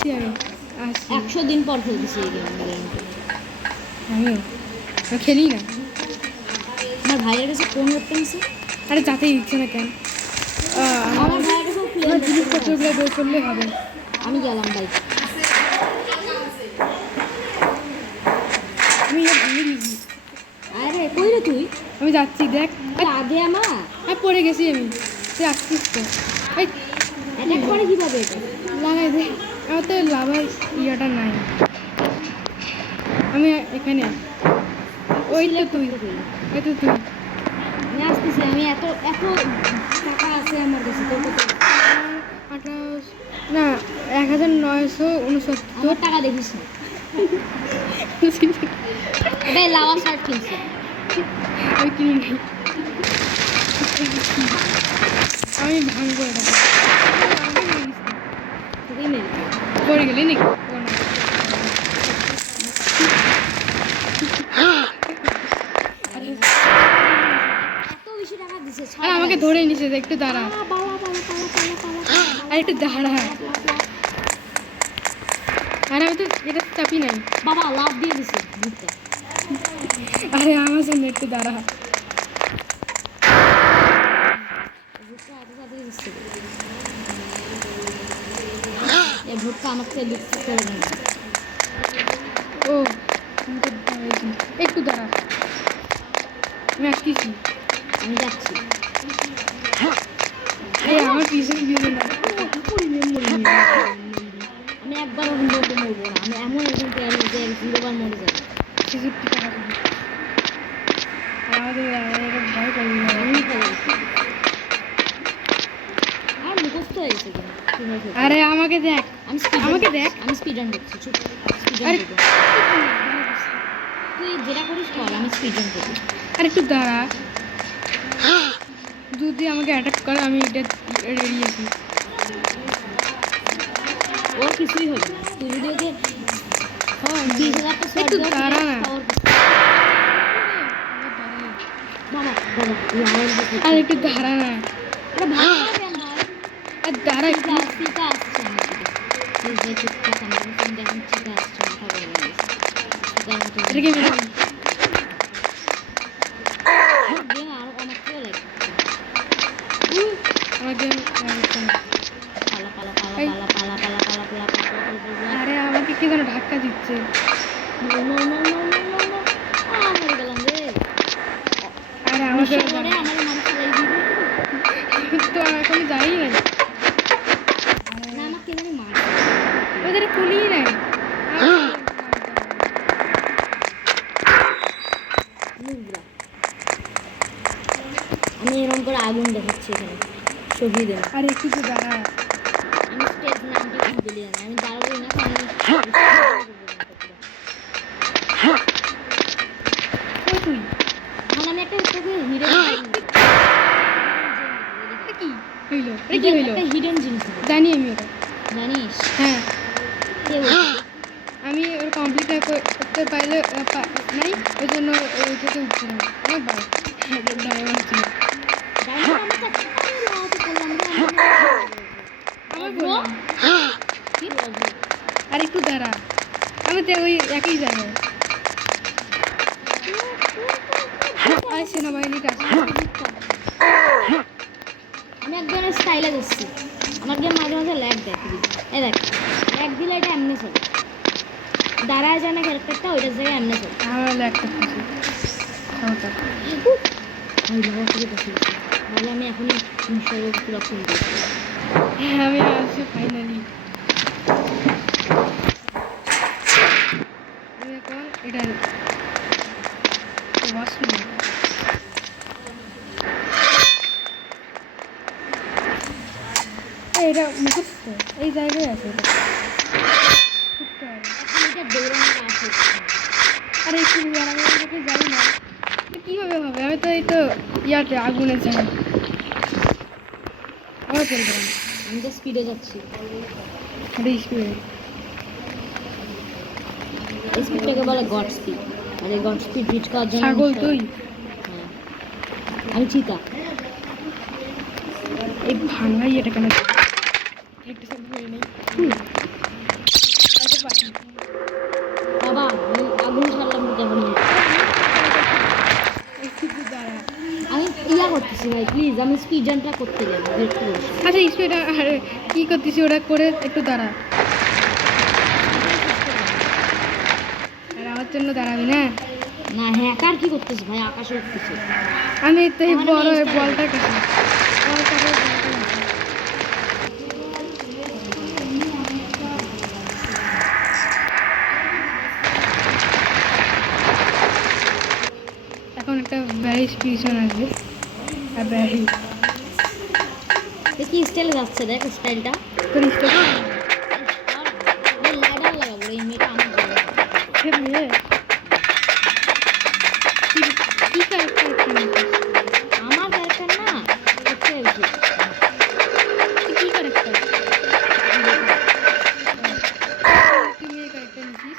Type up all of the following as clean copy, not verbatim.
আসছি আমি আসছি 100 দিন পর খেলতেছি এই গেম। আমিও খেলি না। আমার ভাইয়ের কাছে কোন করতে নিছে? আরে যাতেই দিচ্ছে না কেন? আমার ভাইয়ের কাছে আমার জিনিসপত্রগুলো বের করলে হবে। আমি গেলাম ভাই। আমি ভেঙে দিয়েছি। আরে কই রে তুই? আমি যাচ্ছি দেখ। আগে আমার পড়ে গেছি আমি। তুই আসছিস তো? অ্যাটাক করে কিভাবে এটা? লাগাই দে। আমার তো লাভার ইয়েটা নাই। আমি এখানে। ওই তো তুই। ওই তো তুই। আমি আসতেছি। আমি এত এত টাকা আছে আমার কাছে। তোর কত? 28 না 1969। আমার টাকা দেখিস না। এটাই লাভা শার্ট কিনছি। আমি কিনি নাই। আমি ভাঙবো এটা। তোকেই মেরে পড়ে গেলি নাকি? এত বেশি টাকা দিছে। আর আমাকে ধরে নিছে, একটু দাঁড়া। আর একটু দাঁড়া। আর আমি তো এটা চাপি নাই। বাবা লাভ দিয়ে দিছে ভূতটা। আরে আমার জন্য একটু দাঁড়া। ভূতটা এত তাড়াতাড়ি দিচ্ছে। এই ভূতটা আমাকে লিখতে করে না। ও আমি তো দাঁড়াইছি। একটু দাঁড়া, আমি আসতেছি। আমি যাচ্ছি। আমার পিছনে পিছনে না। আমি একবারও মরবো না। আমি এমন একজন প্লেয়ার যে 0 বার মরে যাবে। 66 টাকা দিবি। আর আমাদের ভয় করবি না। আমি খেলাচ্ছি। আর মুখস্থ হয়েছে কিনা? আরে আমাকে দেখ, আমাকে দেখ। আমি স্পিড রান করছি। চুপ স্পিড রান আরে করবো। তুই যেটা করিস কর, আমি স্পিড রান করবো। আর একটু দাঁড়া। যদি আমাকে অ্যাটাক করে আমি এটা এড়িয়েছি। ওর কিছুই হবে না। তুই যদি ওকে 20,000টা একটু দাঁড়া না। বাবা বাবা আর একটু দাঁড়া না। আরে ভাই কেন ভাই? আর দাঁড়া একটু। চিতা আসছে আমার দিকে। প্লিজ ভাই চুপ থাক। আমার ফোন দেখেন চিতা আসছে। মাথা গরম হয়ে গেছে। এটাকে মেরে গেম আরো অনেক করে লাগছে। আমাকে পালা পালা পালা পালা পালা পালা পালা পালা পালা। আরে আমাকে কি যেন ধাক্কা দিচ্ছে। মরে গেলাম রে। আরে আমাকে আমার মাথা ফেলাই দিবি। তো এখন যাই নাই। না আমাকে জানি মার। ওদের তুলিই নাই। আমি এরকম করে আগুন দেখাচ্ছি এখানে শহীদের। আরে একটু তো দাঁড়া। আমি স্টেজ নামটা কি বলি জানি। আমি দাঁড়াবোই না কারণ তুই মানে আমি একটা তোকে হিডেন কি হইলো? কি হইলো? একটা হিডেন জিনিস জানি আমি ওটা। জানিস? হ্যাঁ কে বলছে? আমি ওর কমপ্লিট করতে পারলে নাই, ওই জন্য ওই থেকে উঠছিলাম। অনেক ভালো ডায়মন্ড ছিল। আমার বললাম আর একটু দাঁড়া। আমি তো ওই একই জায়গায়। আর সেনাবাহিনীটা আছে। আমি একজনের স্টাইলে যাচ্ছি। আমার গেম মাঝে মাঝে ল্যাগ দেয়। এই দেখ ল্যাগ দিলে এটা এমনি চলে। দাঁড়ায় যায় না ক্যারেক্টারটা, ওইটার জায়গায় এমনি চলে। আমার ল্যাগটা খুশি আমি বাবা থেকে বসে গেছি। তাহলে আমি এখনই পুরো ফোন করছি। হ্যাঁ আমি আসছি ফাইনালি। আমি এখন এটা এটা মুখস্থ এই জায়গায় আছে। আরে একটু আমি যাই না, কীভাবে হবে? আমি তো এই তো ইয়াতে আগুনে যাই। আমার চলবে না। আমি তো স্পিডে যাচ্ছি। এই স্পিডে এই স্পিডটাকে বলে গড স্পিড। আর এই গড স্পিড রিচ করার জন্য ছাগল তুই। হ্যাঁ আমি চিতা। এই ভাঙাই এটা কেন একটু সব হয়ে নেই। করতেছি ভাই প্লিজ, আমি স্পিড জানটা করতে যাবো, ওয়েট করো। আচ্ছা স্পিড আরে কি করতেছি ওটা করে একটু দাঁড়া, আর আমার জন্য দাঁড়াবি না। না হ্যাকার কি করতেছে ভাই, আকাশে উঠতেছে। আমি তো এই আমার বড় আমি ওই extra বলটা কাছে এখন একটা ব্যারি স্পিশন আসবে আর ব্যারি এ কি স্টাইলে যাচ্ছে দেখ স্টাইলটা। করিস তো ল্যাডার লাগাবো এই মেয়েটা আমার ভালো লাগে। সে মেয়ে কি ক্যারেক্টার আমার ক্যারেক্টার না হচ্ছে কি ক্যারেক্টার তুমি এই ক্যারেক্টার নিছিস?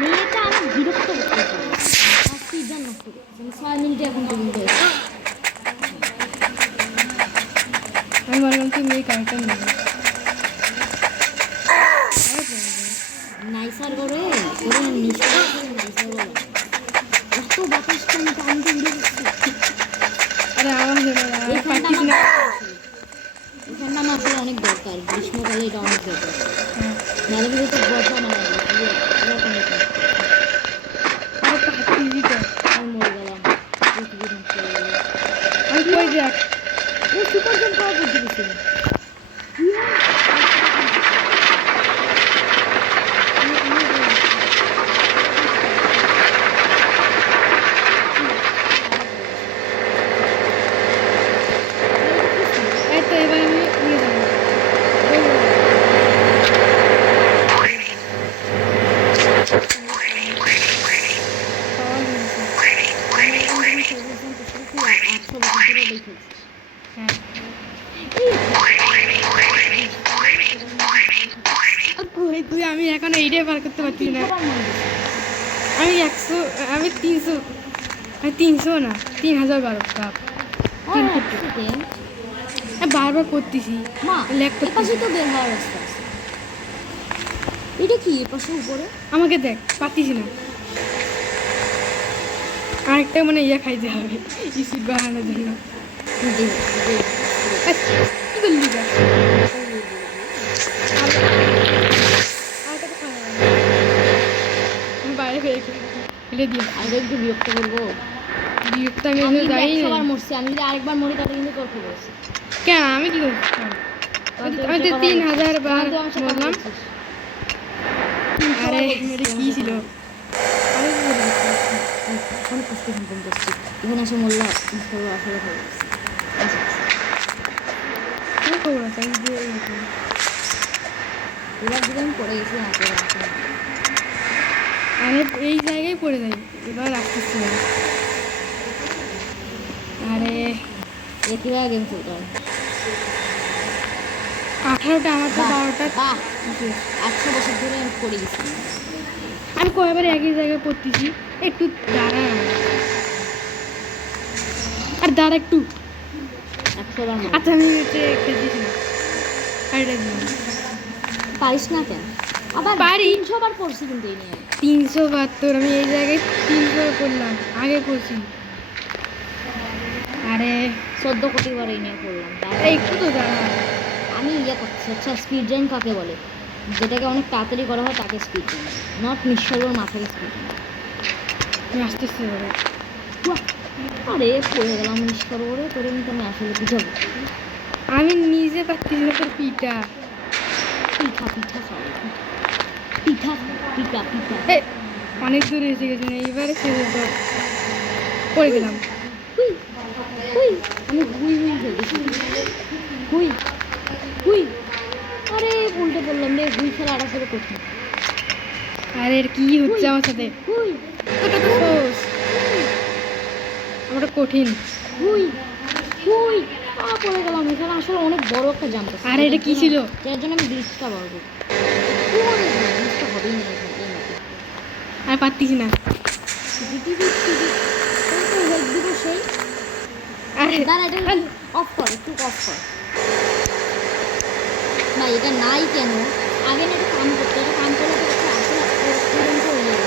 মেয়েটা আমার বিরক্ত করতেছে, আমার স্পিড জান নষ্ট করতেছে। আমি 6 মিনিটে এখন পর্যন্ত হয়েছে। আমি বললাম তুমি এই ক্যারেক্টার নেবে নাইসার করে করে নিশ্চয় নাইসার বলো এত বাতাস কেন টানতে উড়ে যাচ্ছে। আরে আমার জন্য এই ফ্যানটা পাচ্ছিস আমার না। এই ফ্যানটা আমার আসলে অনেক দরকার, গ্রীষ্মকালে এটা অনেক দরকার। হ্যাঁ, নাহলে কিন্তু বর্ষা মানে এরকম ব্যাপার। আরে পাচ্ছিস তো। আমি মরে গেলাম, পৃথিবী ধ্বংস হয়ে গেল। আমি কই যাক ও সুপার জাম্প পাওয়া বুঝতে পারছি না। এই তো এবার আমি নিয়ে যাবো পাওয়া গেছে। হ্যাঁ কই তুই আমি এখন এইটাই পার করতে পারছি না। আমি 100 আমি 300 আমি 300 না 3012 কাপ বারবার করতেছি ল্যাগ এপাশে করতেছি। তো বের হওয়ার রাস্তা আছে। এটা কি এপাশে উপরে? আমাকে দেখ পাচ্ছিস না, আরেকটা মানে ইয়ে খাইতে হবে ইসি বানানোর জন্য। কি করলি যা আমি বাইরে ফেলে দিয়ে আগে একটু বিরক্ত করবো। বিরক্ত আমি আমি ওখানে যাই 100 বার মরছি, আমি যদি আরেকবার মরি তাহলে কিন্তু তোর খবর আছে। কেন আমি কি করছি আমি তো 3000 বার বললাম। আরে এটা কি ছিল আরে কি করে দেখতে পাচ্ছি? অনেক কষ্ট সম্পন্ন করছি, এখানে এসে মরলে আসলে খবর আছে। কি খবর আছে আমি যে এরকম। এবার যদি আমি পড়ে গেছি না তোর আসলে আমি এই জায়গায় পড়ে যাই এবার আসতেছি না। আরে কীভাবে গেম খেলতে হয়। 18টা আমার তো 12টা। বাহ 800 বছর ধরে আমি পড়ে গেছি। আমি কয়বার একই জায়গায় পড়তেছি, একটু দাঁড়া আর দাঁড়া একটু। 100 বার মরে। আচ্ছা আমি হচ্ছে খেলতেছি না আর এটা দিলাম। পারিস না কেন? আবার পারি। 300 বার পড়ছি কিন্তু এই নিয়ে। 372 আমি এই জায়গায় 300 করলাম আগে করছি। আরে 14 কোটি বার এই নিয়ে পড়লাম। একটু তো দাঁড়া। আমি ইয়ে করছি, আচ্ছা স্পিড জাইন কাকে বলে? যেটাকে অনেক তাড়াতাড়ি করা হয় তাকে স্পিড জাইন, নট নিঃসর্গর মাথায় স্পিড জাইন। আমি আসতেছি এবারে। আরে পড়ে গেলাম নিঃসর্গরে, তোরে কিন্তু আমি আসলে বুঝাবো। আমি নিজে পাচ্ছি না তোর পিঠা। পিঠা পিঠা খাওয়া পিঠা পিঠা পিঠা। এ, অনেক দূরে এসে গেছি না এইবারে ছেড়ে তো পড়ে গেলাম। হুই হুই আমি হুই হুই খেলতেছি। হুই হুই আরে উল্টে পড়লাম রে, হুই খেলা আর আসলে কঠিন। আরে এর কি হচ্ছে আমার সাথে? হুই ওটা তো সহজ, আমারটা কঠিন। হুই হুই পড়ে গেলাম। এখানে আসলে অনেক বড় একটা জাম্প আছে। আরে এটা কি ছিল? যার জন্য আমি গ্লিচটা বড় করি। গ্লিচটা হবেই না এখানে। আর পারতিস না। সেই আরে দাঁড়া এটা অফ কর, একটু অফ কর। না এটা নাই কেন? আগে না এটা কাম করতে, এটা কাম করলে তো একটু আসলে স্টুডেন্ট হয়ে যাবে।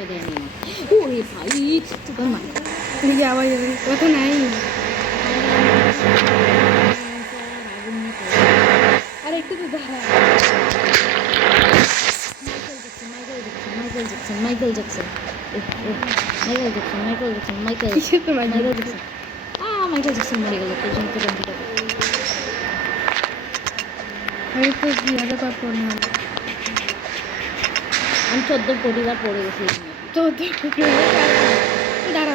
একটা দেয়নি আমার। ওরে ভাই চুপার মার এদিকে আবার কথা নাই। আর একটু তো দাঁড়া। মাইকেল জ্যাকসন মাইকেল জ্যাকসন কিসের তো Michael Michael Jackson Michael Jackson মরে গেল তো আমি তো 2000 বার পড়লাম। আমি 14 কোটি বার পড়ে গেছি তো দাঁড়া।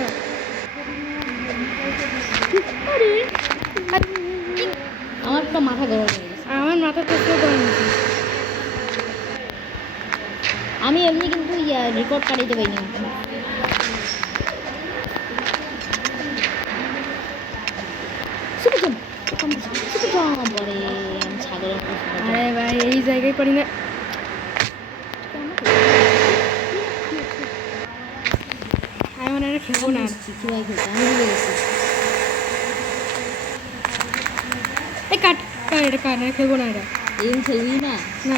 আমার তো মাথা গরম হয়ে গেছে। আমার মাথা তো গরম হচ্ছে। আমি এমনি কিন্তু রেকর্ড কাটাইতে পারিনি পরে আমি ছাগলের আরে ভাই এই জায়গায় করি না। আমি মনে হয় খেলবো না। চিচিবাই খেলতে আমি ভুলে গেছি এই কাট কাট এটা কাট খেলবো না এটা এম খেলবি না না